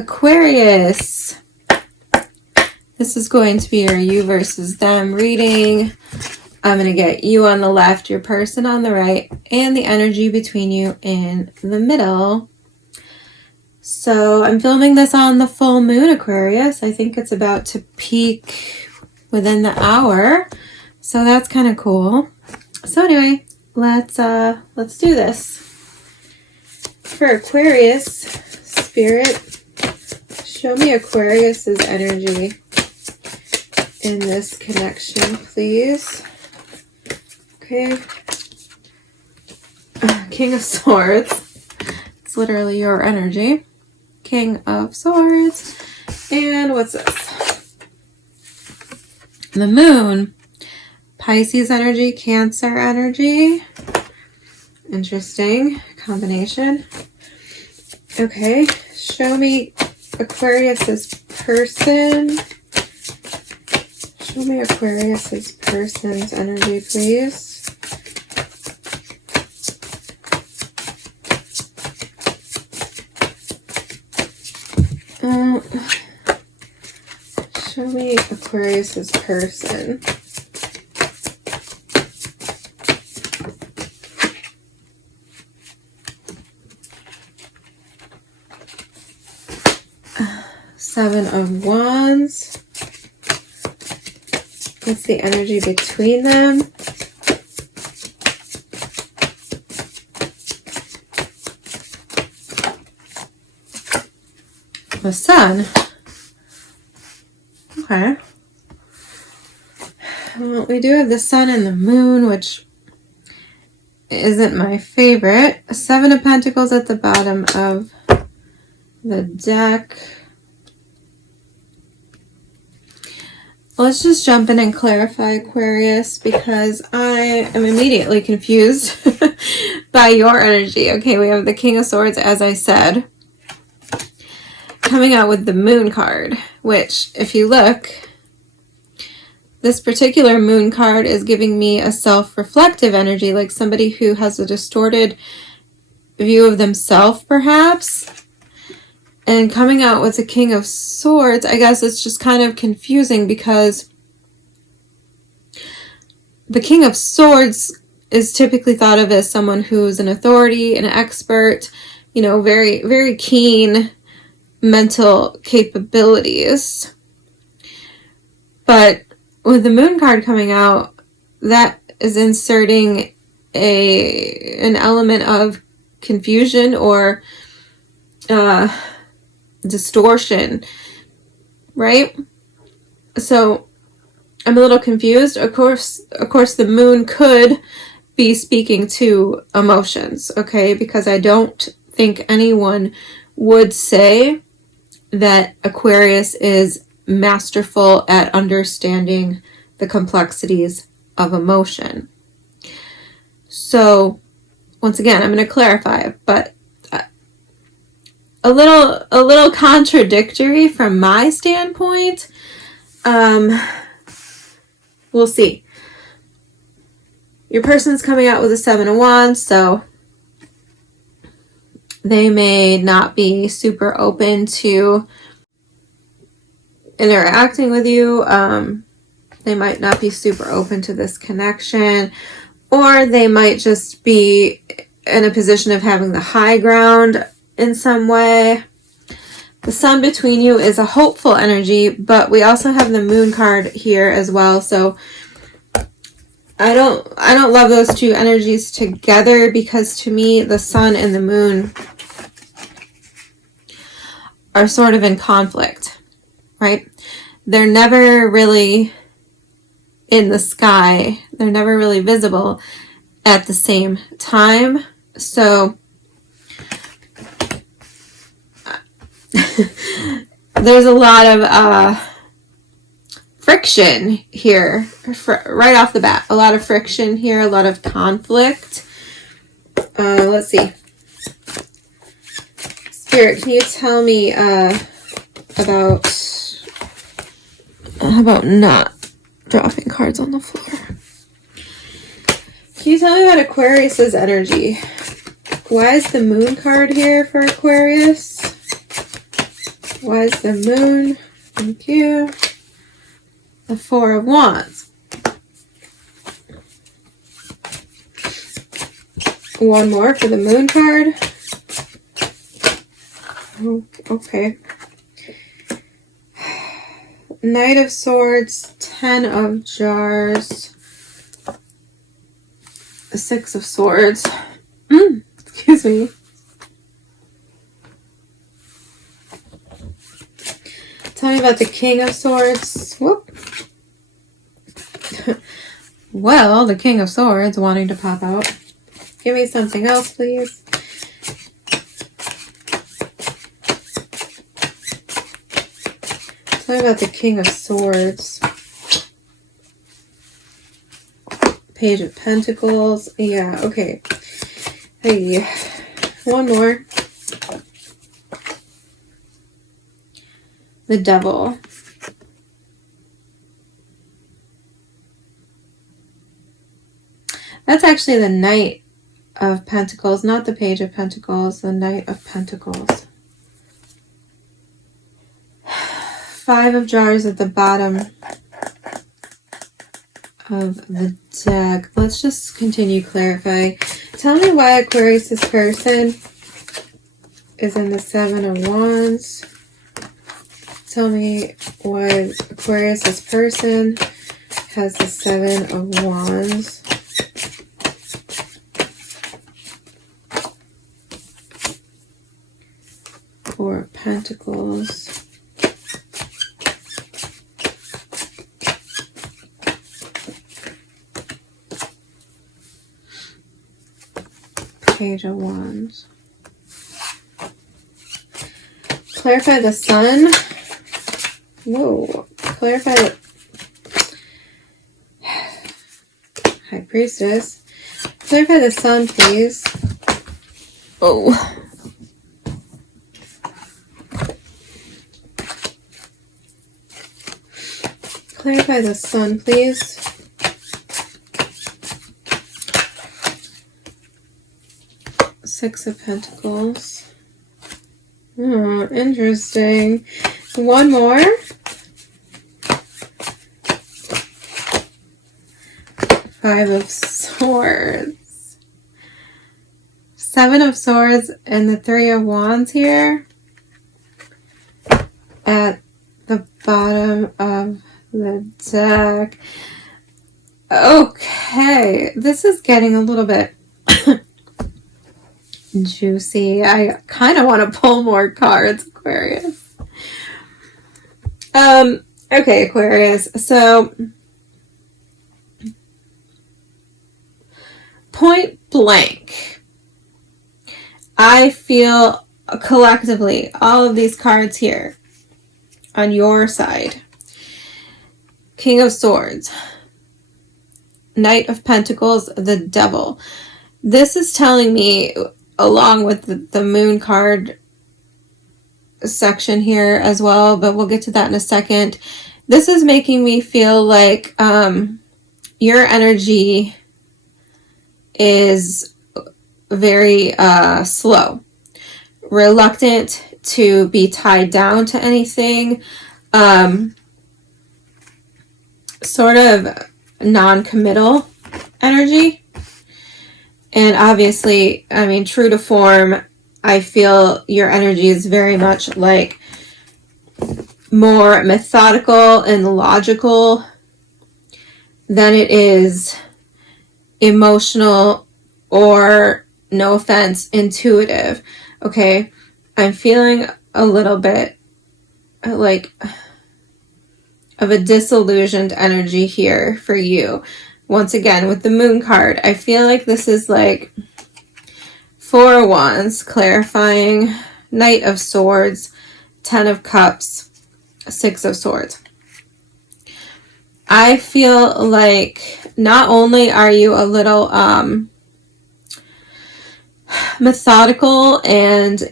Aquarius. This is going to be your you versus them reading. I'm going to get you on the left, your person on the right, and the energy between you in the middle. So I'm filming this on the full moon, Aquarius. I think it's about to peak within the hour. So that's kind of cool. So anyway, let's do this. For Aquarius, Spirit, show me Aquarius's energy in this connection, please. Okay. King of Swords. It's literally your energy. King of Swords. And what's this? The Moon. Pisces energy, Cancer energy. Interesting combination. Okay. Show me Aquarius's person. Show me Aquarius's person's energy, please. Show me Aquarius's person. Seven of Wands. What's the energy between them? The Sun. Okay. Well, we do have the Sun and the Moon, which isn't my favorite. Seven of Pentacles at the bottom of the deck. Let's just jump in and clarify, Aquarius, because I am immediately confused by your energy. Okay, we have the King of Swords, as I said, coming out with the Moon card, which, if you look, this particular Moon card is giving me a self-reflective energy, like somebody who has a distorted view of themselves, perhaps. And coming out with the King of Swords, I guess it's just kind of confusing because the King of Swords is typically thought of as someone who's an authority, an expert, you know, very, very keen mental capabilities. But with the Moon card coming out, that is inserting an element of confusion or distortion, right? So I'm a little confused. Of course the Moon could be speaking to emotions, okay? Because I don't think anyone would say that Aquarius is masterful at understanding the complexities of emotion. So once again, I'm going to clarify, but a little contradictory from my standpoint. We'll see. Your person's coming out with a Seven of Wands, so they may not be super open to interacting with you. They might not be super open to this connection, or they might just be in a position of having the high ground in some way. The Sun between you is a hopeful energy, but we also have the Moon card here as well. So I don't love those two energies together, because to me the Sun and the Moon are sort of in conflict, right? They're never really in the sky. They're never really visible at the same time. So there's a lot of friction here right off the bat. A lot of friction here, a lot of conflict. Let's see. Spirit, can you tell me about how about not dropping cards on the floor? Can you tell me about Aquarius's energy? Why is the Moon card here for Aquarius? Why is the moon? Thank you. The Four of Wands. One more for the moon card. Okay. Knight of Swords, Ten of Jars, the Six of Swords. Excuse me. Tell me about the King of Swords. Whoop. Well, the King of Swords wanting to pop out. Give me something else, please. Tell me about the King of Swords. Page of Pentacles. Yeah, okay. Hey, one more. The Devil. That's actually the Knight of Pentacles, not the Page of Pentacles, the Knight of Pentacles. Five of Jars at the bottom of the deck. Let's just continue clarify. Tell me why Aquarius' person is in the Seven of Wands. Tell me why Aquarius' person has the Seven of Wands. Four of Pentacles. Page of Wands. Clarify the Sun. Whoa. Clarify the High Priestess. Clarify the Sun, please. Oh. Clarify the Sun, please. Six of Pentacles. Oh, interesting. One more. Five of Swords. Seven of Swords and the Three of Wands here at the bottom of the deck. Okay, this is getting a little bit juicy. I kind of want to pull more cards, Aquarius. Okay, Aquarius. So, point blank, I feel collectively all of these cards here on your side. King of Swords, Knight of Pentacles, the Devil. This is telling me, along with the Moon card section here as well, but we'll get to that in a second. This is making me feel like your energy is very slow, reluctant to be tied down to anything, sort of non-committal energy. And obviously, I mean, true to form, I feel your energy is very much like more methodical and logical than it is emotional or, no offense, intuitive. Okay, I'm feeling a little bit like of a disillusioned energy here for you. Once again, with the Moon card, I feel like this is like Four of Wands, clarifying, Knight of Swords, Ten of Cups, Six of Swords. I feel like not only are you a little methodical and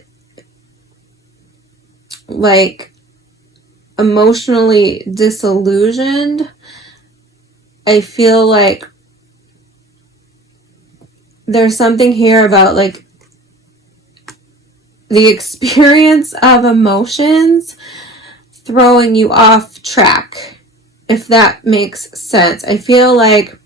like emotionally disillusioned, I feel like there's something here about like the experience of emotions throwing you off track, if that makes sense. I feel like,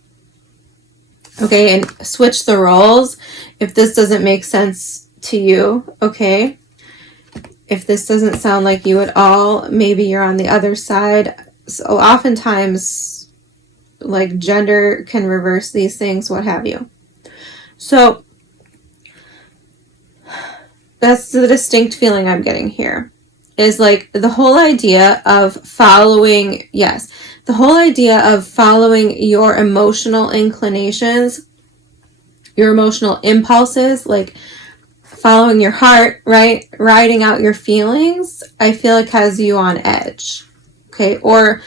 okay, and switch the roles if this doesn't make sense to you, okay? If this doesn't sound like you at all, maybe you're on the other side. So oftentimes, like, gender can reverse these things, what have you. So that's the distinct feeling I'm getting here. Is like the whole idea of following, yes, the whole idea of following your emotional inclinations, your emotional impulses, like following your heart, right? Riding out your feelings, I feel like has you on edge, okay? Or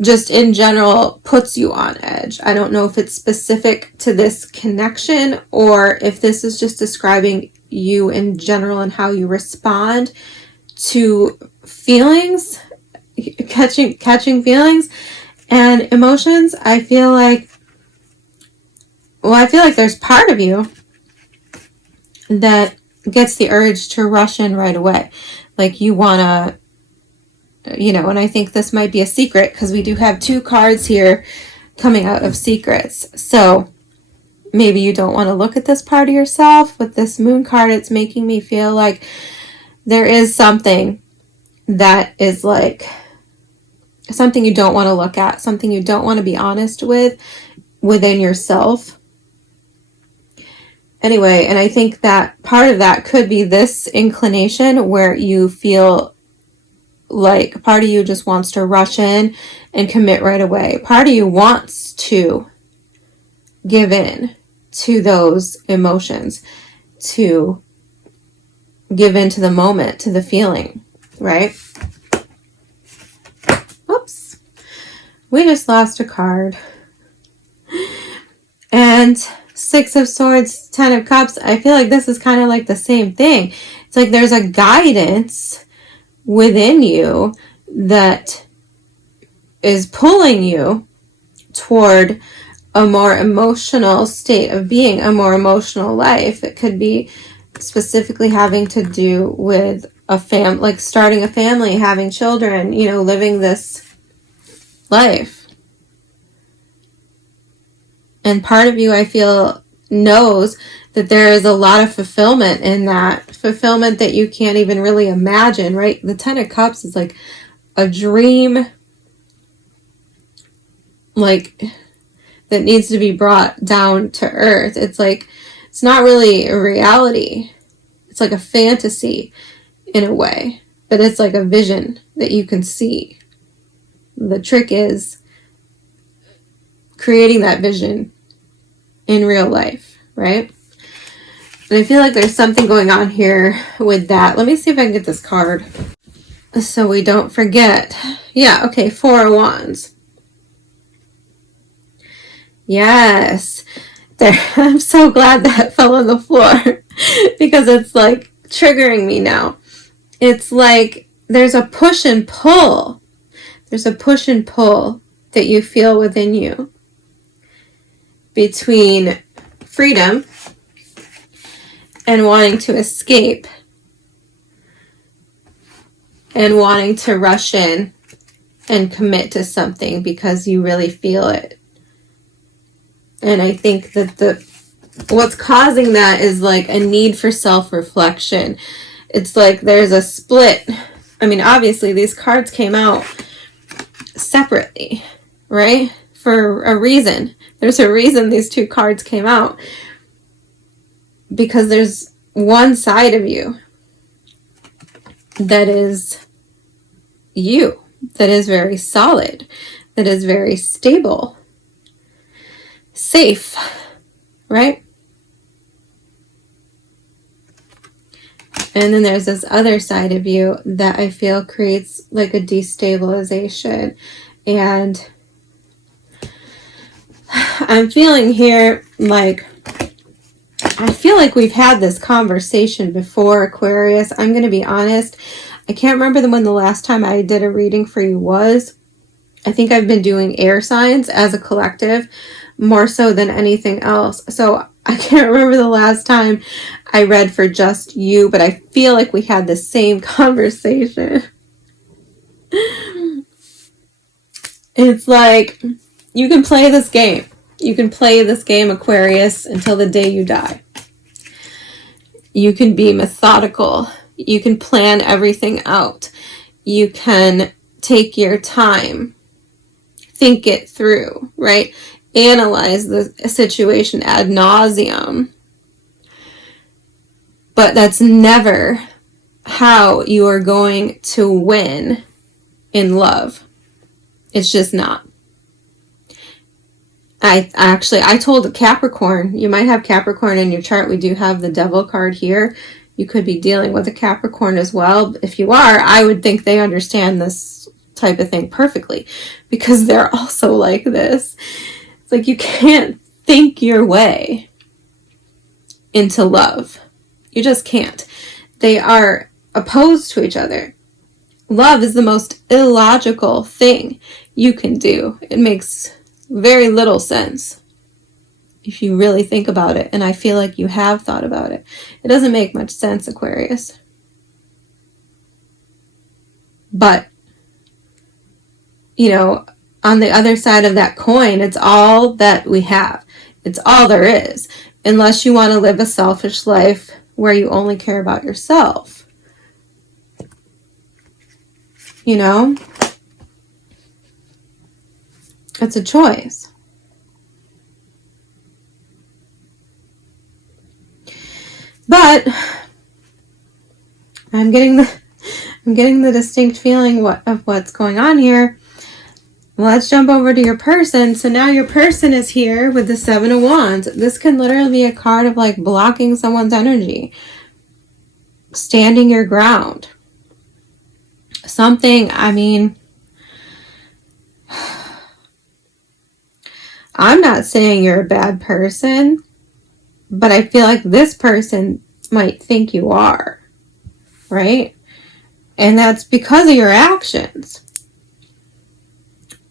just in general puts you on edge. I don't know if it's specific to this connection or if this is just describing you in general and how you respond to feelings, catching feelings and emotions. I feel like there's part of you that gets the urge to rush in right away. Like you want to, you know, and I think this might be a secret because we do have 2 cards here coming out of secrets. So maybe you don't want to look at this part of yourself. With this moon card, it's making me feel like there is something that is like something you don't want to look at, something you don't want to be honest with within yourself. Anyway, and I think that part of that could be this inclination where you feel like part of you just wants to rush in and commit right away. Part of you wants to give in to those emotions, to give in to the moment, to the feeling, right? Oops. We just lost a card. And 6 of Swords, 10 of Cups. I feel like this is kind of like the same thing. It's like there's a guidance within you that is pulling you toward a more emotional state of being, a more emotional life. It could be specifically having to do with like starting a family, having children, you know, living this life. And part of you, I feel, knows that there is a lot of fulfillment in that. Fulfillment that you can't even really imagine, right? The 10 of Cups is like a dream, like, that needs to be brought down to earth. It's like, it's not really a reality. It's like a fantasy in a way, but it's like a vision that you can see. The trick is creating that vision in real life, right? And I feel like there's something going on here with that. Let me see if I can get this card so we don't forget. Yeah, okay, 4 of Wands. Yes. There. I'm so glad that fell on the floor because it's like triggering me now. It's like there's a push and pull. There's a push and pull that you feel within you between freedom and wanting to escape and wanting to rush in and commit to something because you really feel it. And I think that what's causing that is like a need for self-reflection. It's like there's a split. I mean, obviously these cards came out separately, right? For a reason. There's a reason these 2 cards came out. Because there's one side of you that is you, that is very solid, that is very stable, safe, right? And then there's this other side of you that I feel creates like a destabilization. And I'm feeling here like, I feel like we've had this conversation before, Aquarius. I'm going to be honest. I can't remember when the last time I did a reading for you was. I think I've been doing air signs as a collective more so than anything else. So I can't remember the last time I read for just you, but I feel like we had the same conversation. It's like, you can play this game. You can play this game, Aquarius, until the day you die. You can be methodical. You can plan everything out. You can take your time, think it through, right? Analyze the situation ad nauseum. But that's never how you are going to win in love. It's just not. I told a Capricorn, you might have Capricorn in your chart. We do have the Devil card here. You could be dealing with a Capricorn as well. If you are, I would think they understand this type of thing perfectly, because they're also like this. It's like you can't think your way into love. You just can't. They are opposed to each other. Love is the most illogical thing you can do. It makes very little sense if you really think about it, and I feel like you have thought about it. It doesn't make much sense, Aquarius. But, you know, on the other side of that coin, it's all that we have. It's all there is. Unless you want to live a selfish life where you only care about yourself. You know? It's a choice. But I'm getting the distinct feeling of what's going on here. Let's jump over to your person. So now your person is here with the Seven of Wands. This can literally be a card of like blocking someone's energy. Standing your ground. Something, I mean, I'm not saying you're a bad person, but I feel like this person might think you are, right? And that's because of your actions.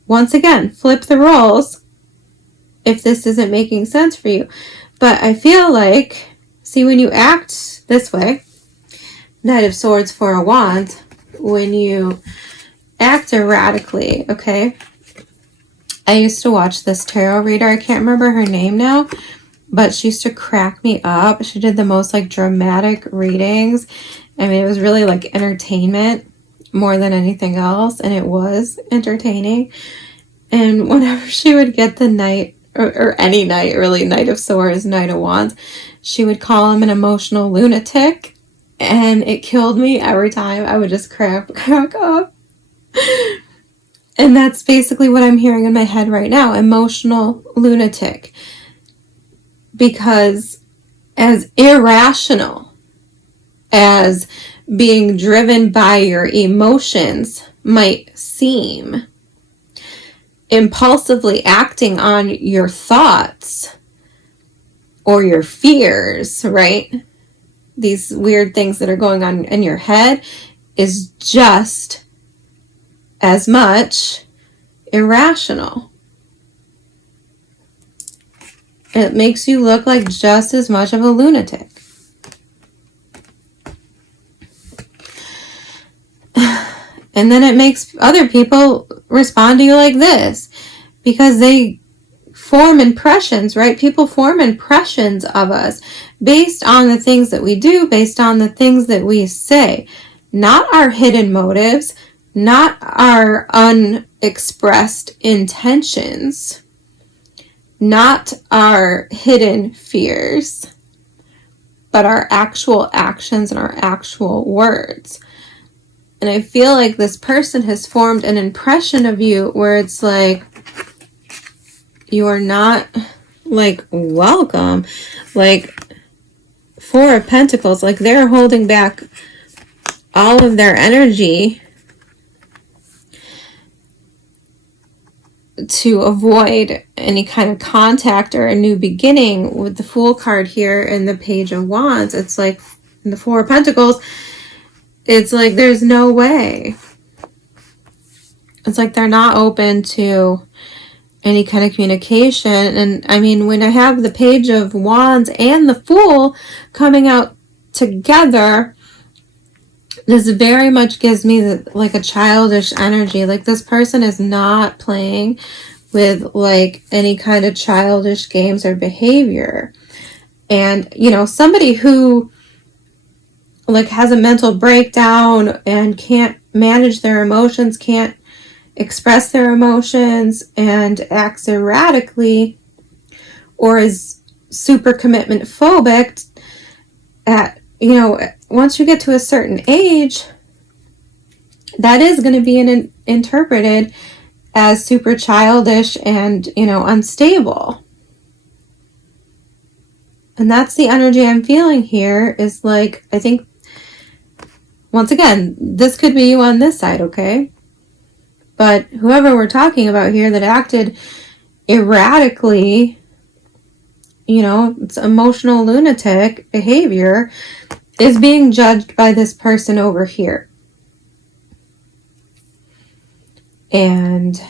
Once again, flip the roles if this isn't making sense for you. But I feel like, see, when you act this way, Knight of Swords, Four of Wands, when you act erratically, okay? I used to watch this tarot reader. I can't remember her name now, but she used to crack me up. She did the most like dramatic readings. I mean, it was really like entertainment more than anything else, and it was entertaining. And whenever she would get the knight, or any knight really, Knight of Swords, Knight of Wands, she would call him an emotional lunatic, and it killed me every time. I would just crack up. And that's basically what I'm hearing in my head right now, emotional lunatic. Because as irrational as being driven by your emotions might seem, impulsively acting on your thoughts or your fears, right? These weird things that are going on in your head is just as much irrational. It makes you look like just as much of a lunatic. And then it makes other people respond to you like this, because they form impressions, right? People form impressions of us based on the things that we do, based on the things that we say, not our hidden motives, not our unexpressed intentions, not our hidden fears, but our actual actions and our actual words. And I feel like this person has formed an impression of you where it's like, you are not like welcome. Like Four of Pentacles, like they're holding back all of their energy to avoid any kind of contact or a new beginning. With the Fool card here and the Page of Wands, it's like in the Four of Pentacles, it's like there's no way. It's like they're not open to any kind of communication. And I mean, when I have the Page of Wands and the Fool coming out together, this very much gives me like a childish energy. Like this person is not playing with like any kind of childish games or behavior. And, you know, somebody who like has a mental breakdown and can't manage their emotions, can't express their emotions, and acts erratically, or is super commitment phobic, at, you know, once you get to a certain age, that is going to be interpreted as super childish and, you know, unstable. And that's the energy I'm feeling here, is like, I think, once again, this could be you on this side, okay? But whoever we're talking about here that acted erratically, you know, it's emotional lunatic behavior, is being judged by this person over here. And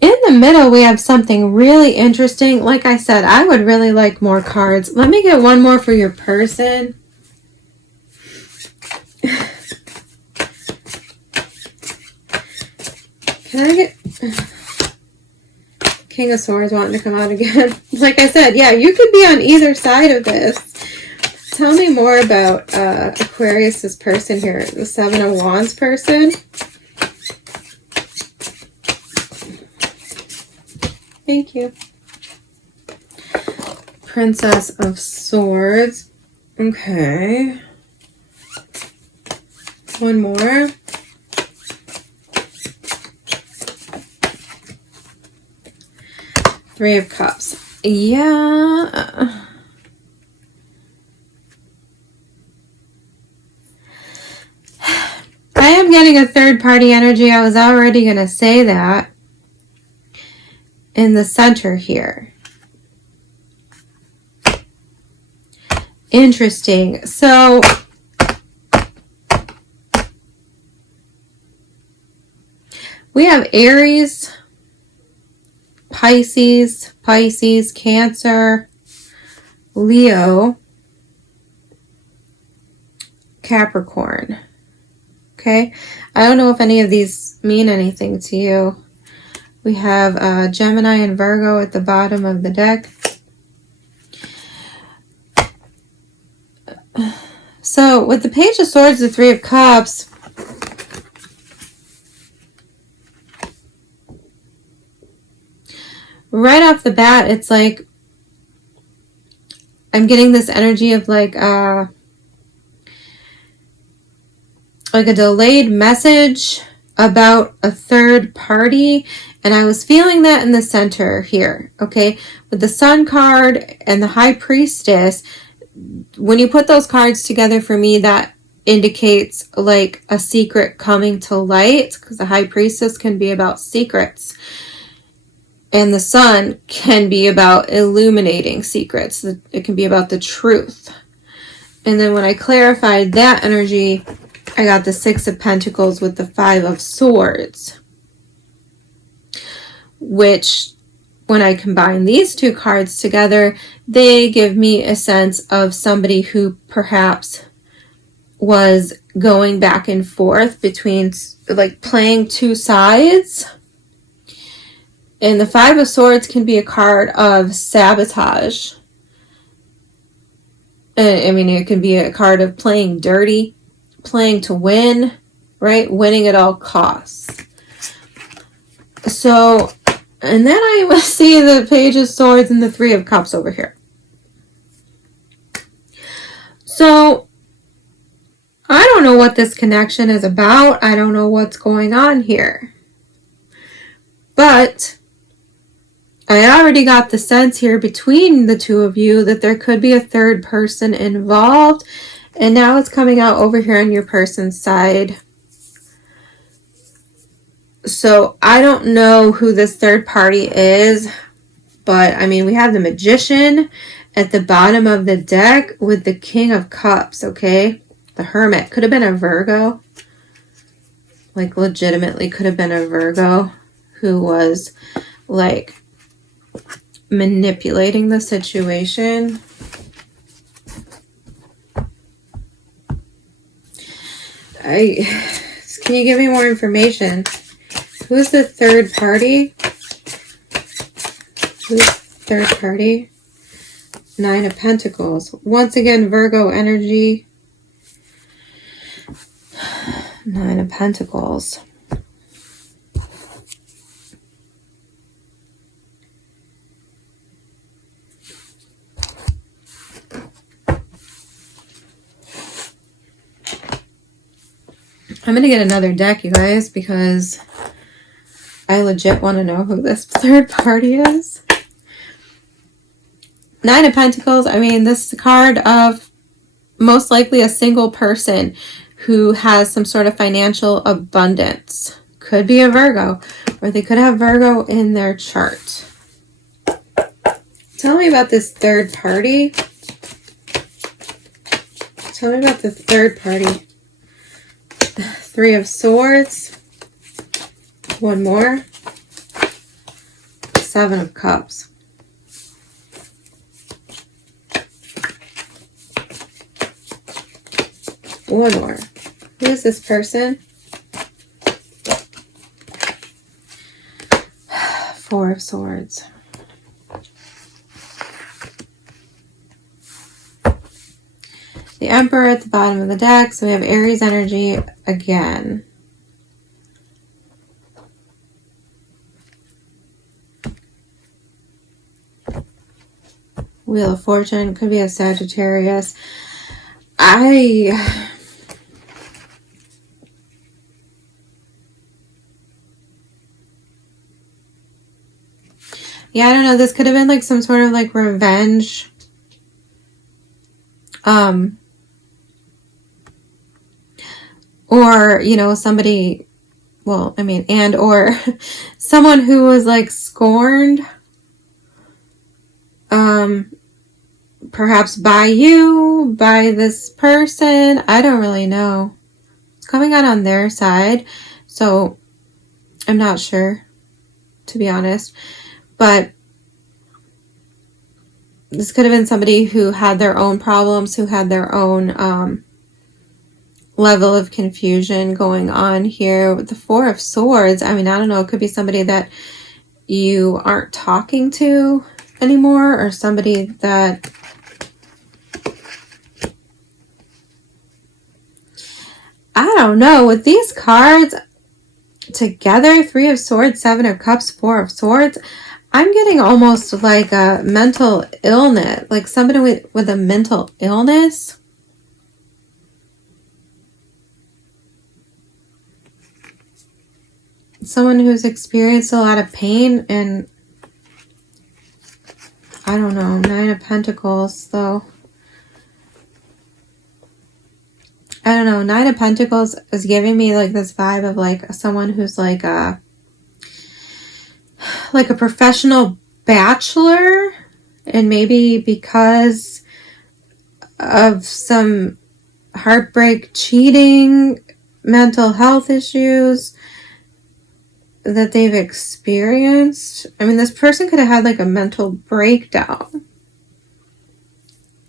in the middle, we have something really interesting. Like I said, I would really like more cards. Let me get one more for your person. Can I get King of Swords wanting to come out again? Like I said, yeah, you could be on either side of this. Tell me more about Aquarius's person here, the Seven of Wands person. Thank you. Princess of Swords. Okay. One more. Three of Cups. Yeah. I am getting a third party energy. I was already going to say that. In the center here. Interesting. So we have Aries, Pisces, Cancer, Leo, Capricorn. Okay. I don't know if any of these mean anything to you. We have Gemini and Virgo at the bottom of the deck. So with the Page of Swords, the Three of Cups, right off the bat, it's like I'm getting this energy of like a delayed message about a third party. And I was feeling that in the center here, okay? With the Sun card and the High Priestess, when you put those cards together, for me, that indicates like a secret coming to light, because the High Priestess can be about secrets. And the Sun can be about illuminating secrets. It can be about the truth. And then when I clarified that energy, I got the Six of Pentacles with the Five of Swords. Which, when I combine these two cards together, they give me a sense of somebody who perhaps was going back and forth between, like, playing two sides. And the Five of Swords can be a card of sabotage. I mean, it can be a card of playing dirty, playing to win, right? Winning at all costs. So, and then I see the Page of Swords and the Three of Cups over here. So, I don't know what this connection is about. I don't know what's going on here. But I already got the sense here between the two of you that there could be a third person involved. And now it's coming out over here on your person's side. So I don't know who this third party is, but I mean, we have the Magician at the bottom of the deck with the King of Cups, okay? The Hermit. Could have been a Virgo. Like, legitimately could have been a Virgo who was like manipulating the situation. Can you give me more information? Who's the third party? Who's third party? Nine of Pentacles. Once again, Virgo energy. Nine of Pentacles. I'm going to get another deck, you guys, because I legit want to know who this third party is. Nine of Pentacles, I mean, this is a card of most likely a single person who has some sort of financial abundance. Could be a Virgo, or they could have Virgo in their chart. Tell me about this third party. Tell me about the third party. Three of Swords. One more. Seven of Cups. One more. Who is this person? Four of Swords. The Emperor at the bottom of the deck. So we have Aries energy again. Wheel of Fortune. Could be a Sagittarius. I don't know. This could have been like some sort of like revenge. Or, you know, somebody, well, I mean, and or someone who was like scorned, perhaps by you, by this person. I don't really know. It's coming out on their side, so I'm not sure, to be honest. But this could have been somebody who had their own problems, who had their own level of confusion going on here. With the Four of Swords, I mean, I don't know, it could be somebody that you aren't talking to anymore, or somebody that I don't know. With these cards together, Three of Swords, Seven of Cups, Four of Swords, I'm getting almost like a mental illness, like somebody with a mental illness. Someone who's experienced a lot of pain, and I don't know, Nine of Pentacles, though. I don't know, Nine of Pentacles is giving me like this vibe of like someone who's like a professional bachelor, and maybe because of some heartbreak, cheating, mental health issues that they've experienced. I mean, this person could have had like a mental breakdown.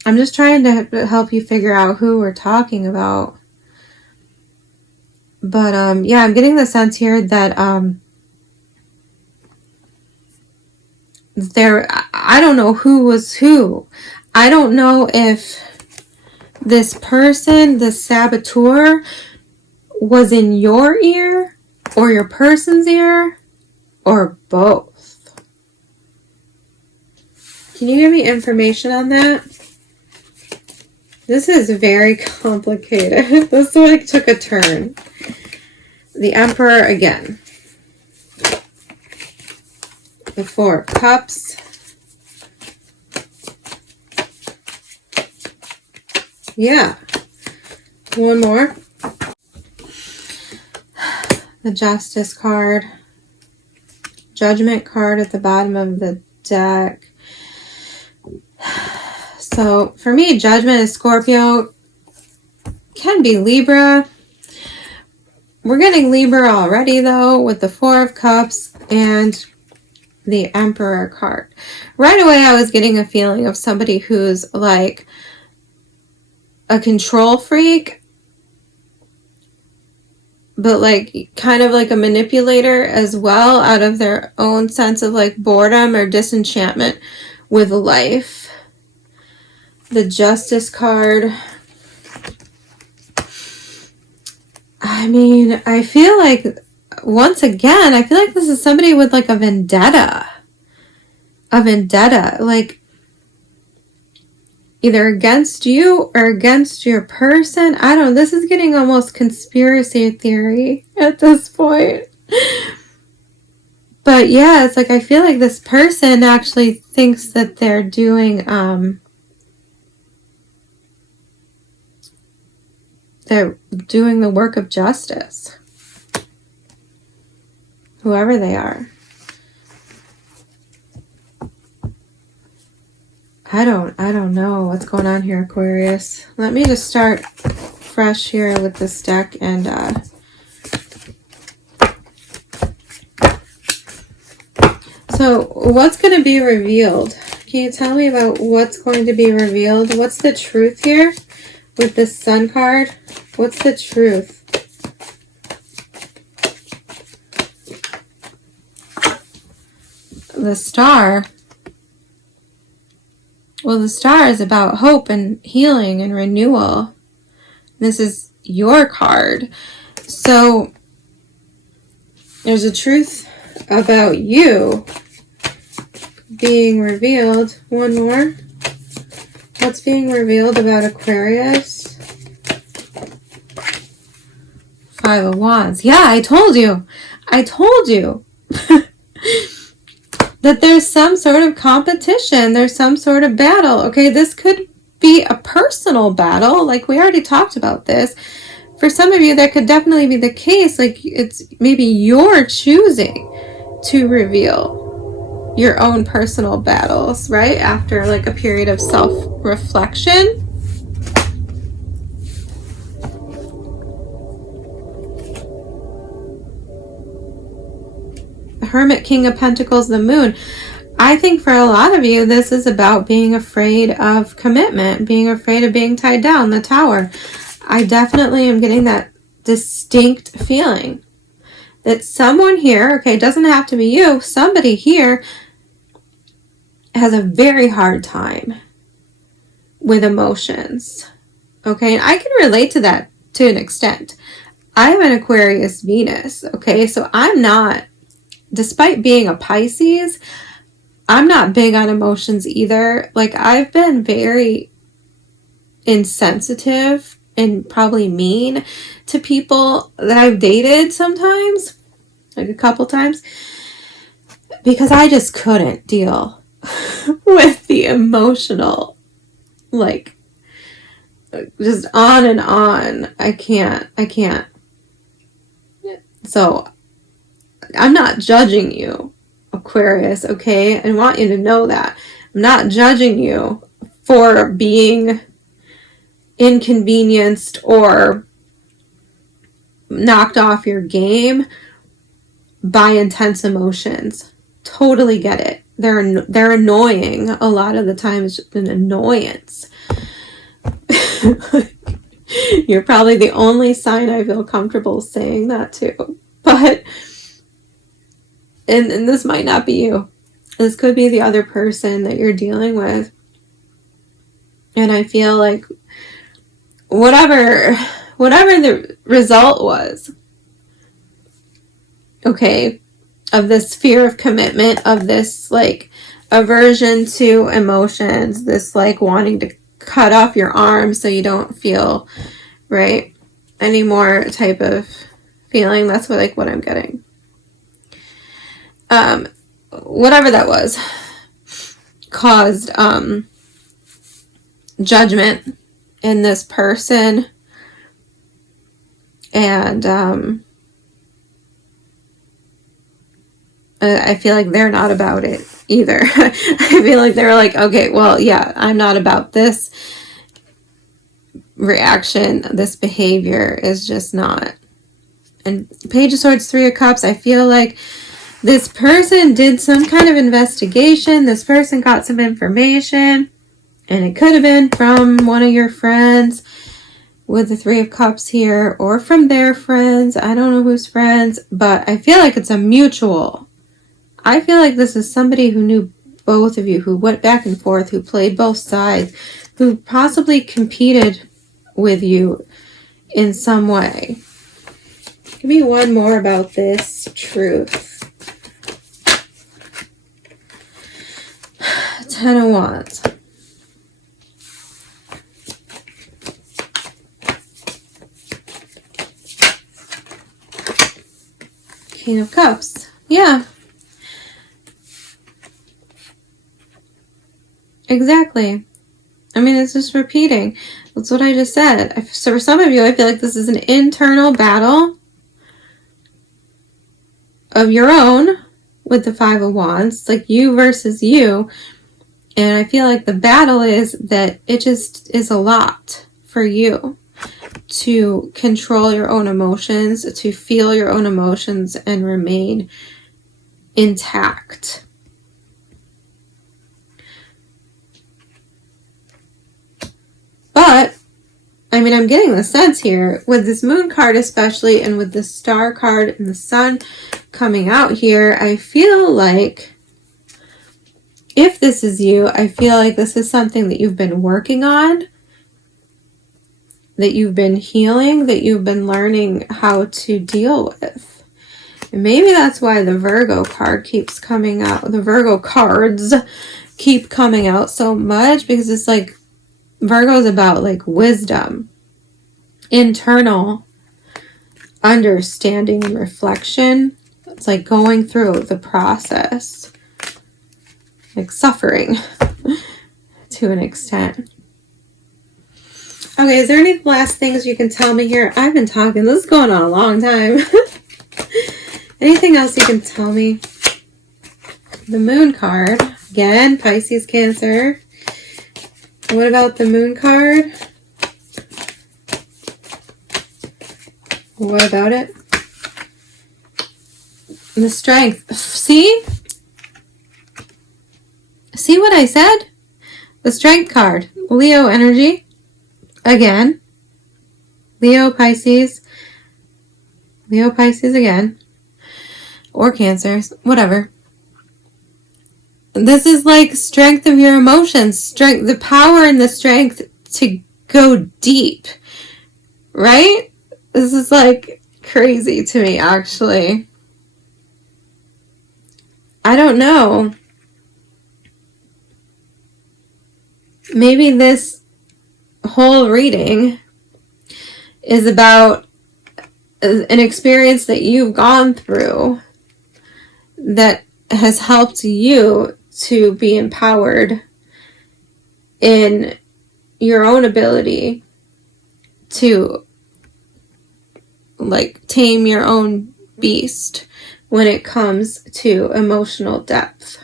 I'm just trying to help you figure out who we're talking about. But yeah, I'm getting the sense here that I don't know who was who. I don't know if this person, the saboteur, was in your ear or your person's ear, or both. Can you give me information on that? This is very complicated. This like took a turn. The Emperor again. The Four of Cups. Yeah. One more. The Justice card. Judgment card at the bottom of the deck. So for me, Judgment is Scorpio. Can be Libra. We're getting Libra already though with the Four of Cups and the Emperor card. Right away, I was getting a feeling of somebody who's like a control freak, but like kind of like a manipulator as well, out of their own sense of like boredom or disenchantment with life. The Justice card. I mean, I feel like, once again, I feel like this is somebody with like a vendetta. A vendetta, like either against you or against your person. I don't know. This is getting almost conspiracy theory at this point. But yeah, it's like I feel like this person actually thinks that they're doing the work of justice. Whoever they are. I don't know what's going on here, Aquarius. Let me just start fresh here with this deck and so what's going to be revealed? Can you tell me about what's going to be revealed? What's the truth here with this Sun card? What's the truth? The Star. Well, the Star is about hope and healing and renewal. This is your card. So there's a truth about you being revealed. One more. What's being revealed about Aquarius? Five of Wands. Yeah, I told you. I told you. That there's some sort of competition. There's some sort of battle. Okay, this could be a personal battle. Like we already talked about this. For some of you, that could definitely be the case. Like it's maybe you're choosing to reveal your own personal battles, right? After like a period of self-reflection. Hermit, King of Pentacles, the Moon. I think for a lot of you, this is about being afraid of commitment, being afraid of being tied down, the Tower. I definitely am getting that distinct feeling that someone here, okay, it doesn't have to be you, somebody here has a very hard time with emotions, okay? And I can relate to that to an extent. I have an Aquarius Venus, okay? So I'm not, despite being a Pisces, I'm not big on emotions either. Like I've been very insensitive and probably mean to people that I've dated sometimes, like a couple times, because I just couldn't deal with the emotional, like just on and on. I can't. So I'm not judging you, Aquarius, okay? I want you to know that. I'm not judging you for being inconvenienced or knocked off your game by intense emotions. Totally get it. They're annoying. A lot of the time it's just an annoyance. You're probably the only sign I feel comfortable saying that to. But And this might not be you. This could be the other person that you're dealing with. And I feel like whatever the result was, okay, of this fear of commitment, of this like aversion to emotions, this like wanting to cut off your arm so you don't feel, right, any more type of feeling. That's what I'm getting. Whatever that was caused judgment in this person, and I feel like they're not about it either. I feel like they're like, okay, well, yeah, I'm not about this reaction. This behavior is just not. And Page of Swords, Three of Cups, I feel like This person did some kind of investigation. This person got some information, and it could have been from one of your friends with the Three of Cups here, or from their friends. I don't know whose friends, but I feel like it's a mutual. I feel like this is somebody who knew both of you, who went back and forth, who played both sides, who possibly competed with you in some way. Give me one more about this truth. 10 of Wands. King of Cups. Yeah. Exactly. I mean, it's just repeating. That's what I just said. So for some of you, I feel like this is an internal battle of your own with the Five of Wands. It's like you versus you. And I feel like the battle is that it just is a lot for you to control your own emotions, to feel your own emotions and remain intact. But, I mean, I'm getting the sense here with this Moon card especially, and with the Star card and the Sun coming out here, I feel like if this is you, I feel like this is something that you've been working on, that you've been healing, that you've been learning how to deal with. And maybe that's why the Virgo card keeps coming out. The Virgo cards keep coming out so much, because it's like Virgo is about like wisdom, internal understanding and reflection. It's like going through the process, like suffering to an extent. Okay, is there any last things you can tell me here? I've been talking. This is going on a long time. Anything else you can tell me? The Moon card. Again, Pisces, Cancer. What about the Moon card? What about it? The Strength. See? See what I said? The Strength card. Leo energy. Again. Leo, Pisces. Leo, Pisces again. Or Cancer. Whatever. This is like strength of your emotions. Strength, the power and the strength to go deep. Right? This is like crazy to me, actually. I don't know. Maybe this whole reading is about an experience that you've gone through that has helped you to be empowered in your own ability to like tame your own beast when it comes to emotional depth.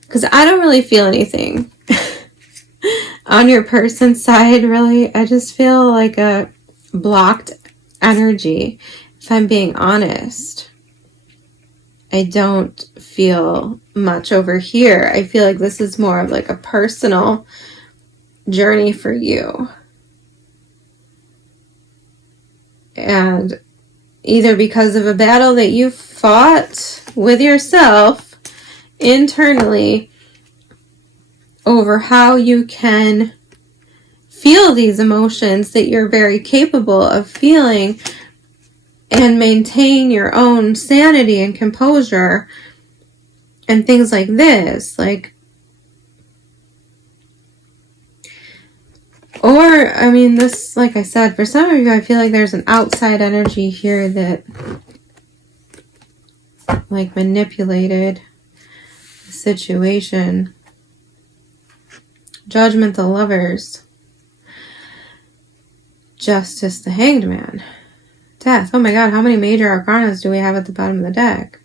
Because I don't really feel anything on your person's side, really. I just feel like a blocked energy, if I'm being honest. I don't feel much over here. I feel like this is more of like a personal journey for you. And either because of a battle that you fought with yourself internally over how you can feel these emotions that you're very capable of feeling and maintain your own sanity and composure and things like this, like, or I mean, this, like I said, for some of you, I feel like there's an outside energy here that like manipulated the situation. Judgment, the Lovers. Justice, the Hanged Man. Death. Oh my god, how many major arcanas do we have at the bottom of the deck?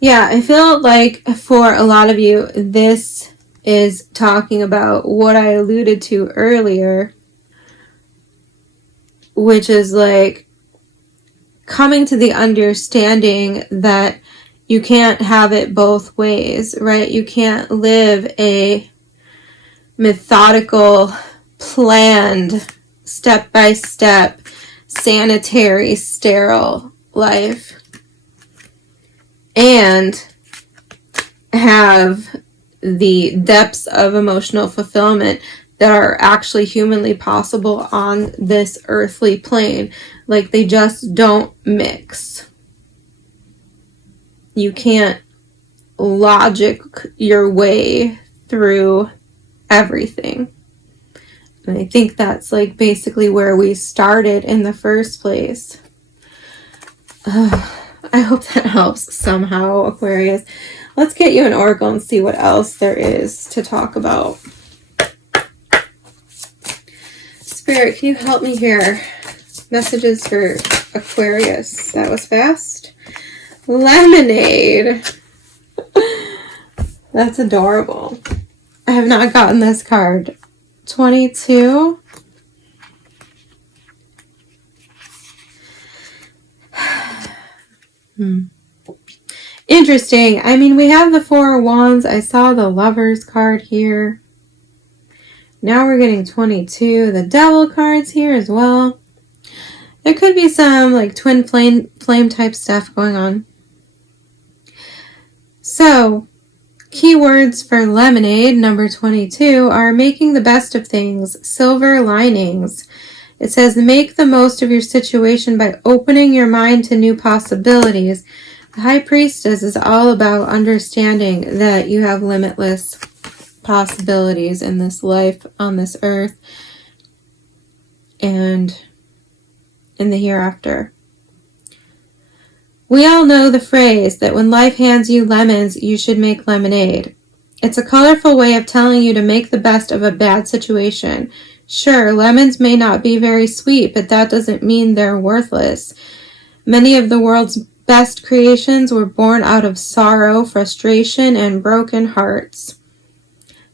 Yeah, I feel like for a lot of you, this is talking about what I alluded to earlier, which is like coming to the understanding that you can't have it both ways, right? You can't live a methodical, planned, step-by-step, sanitary, sterile life and have the depths of emotional fulfillment that are actually humanly possible on this earthly plane. Like, they just don't mix. You can't logic your way through everything. And I think that's like basically where we started in the first place. I hope that helps somehow, Aquarius. Let's get you an oracle and see what else there is to talk about. Spirit, can you help me here? Messages for Aquarius. That was fast. Lemonade. That's adorable. I have not gotten this card. 22. Interesting. I mean, we have the Four of Wands. I saw the Lovers card here. Now we're getting 22. The Devil cards here as well. There could be some like twin flame type stuff going on. So, keywords for lemonade, number 22, are making the best of things, silver linings. It says, make the most of your situation by opening your mind to new possibilities. The High Priestess is all about understanding that you have limitless possibilities in this life, on this earth, and in the hereafter. We all know the phrase that when life hands you lemons, you should make lemonade. It's a colorful way of telling you to make the best of a bad situation. Sure, lemons may not be very sweet, but that doesn't mean they're worthless. Many of the world's best creations were born out of sorrow, frustration, and broken hearts.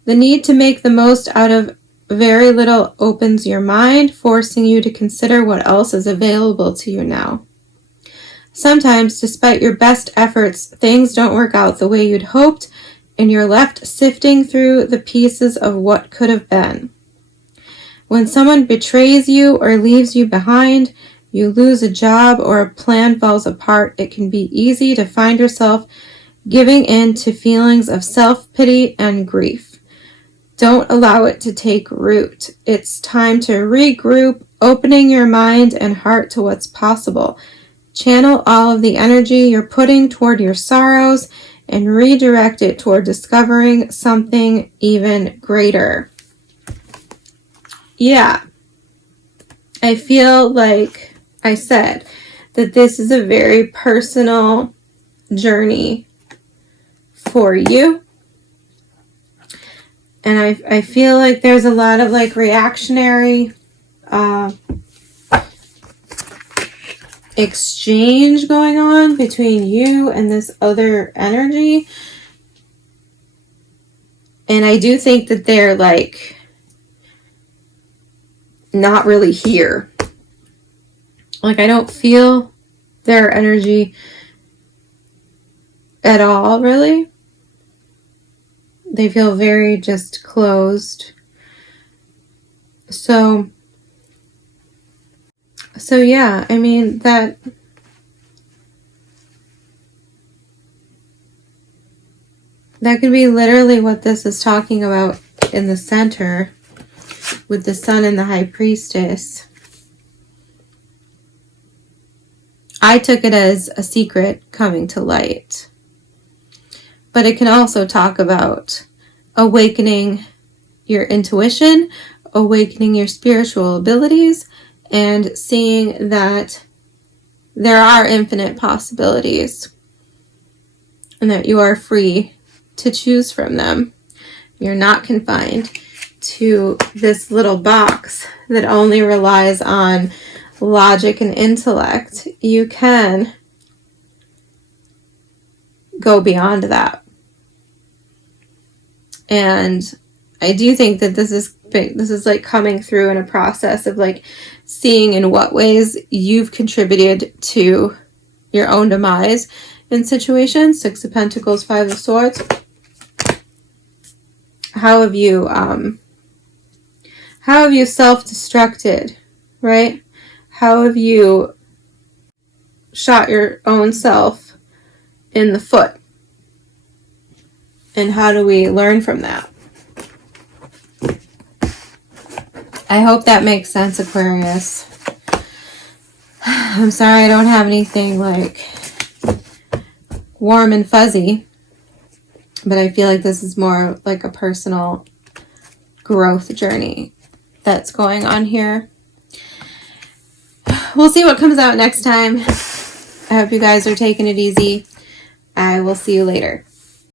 The need to make the most out of very little opens your mind, forcing you to consider what else is available to you now. Sometimes, despite your best efforts, things don't work out the way you'd hoped, and you're left sifting through the pieces of what could have been. When someone betrays you or leaves you behind, you lose a job, or a plan falls apart, it can be easy to find yourself giving in to feelings of self-pity and grief. Don't allow it to take root. It's time to regroup, opening your mind and heart to what's possible. Channel all of the energy you're putting toward your sorrows and redirect it toward discovering something even greater. Yeah, I feel like I said that this is a very personal journey for you. And I feel like there's a lot of like reactionary exchange going on between you and this other energy. And I do think that they're like not really here. Like, I don't feel their energy at all, really. They feel very just closed. So yeah, I mean, that could be literally what this is talking about in the center with the Sun and the High Priestess. I took it as a secret coming to light. But it can also talk about awakening your intuition, awakening your spiritual abilities, and seeing that there are infinite possibilities and that you are free to choose from them. You're not confined to this little box that only relies on logic and intellect. You can go beyond that. And I do think that this is like coming through in a process of like seeing in what ways you've contributed to your own demise in situations. 6 of Pentacles, 5 of Swords. How have you self-destructed, right? How have you shot your own self in the foot? And how do we learn from that? I hope that makes sense, Aquarius. I'm sorry I don't have anything like warm and fuzzy, but I feel like this is more like a personal growth journey that's going on here. We'll see what comes out next time. I hope you guys are taking it easy. I will see you later.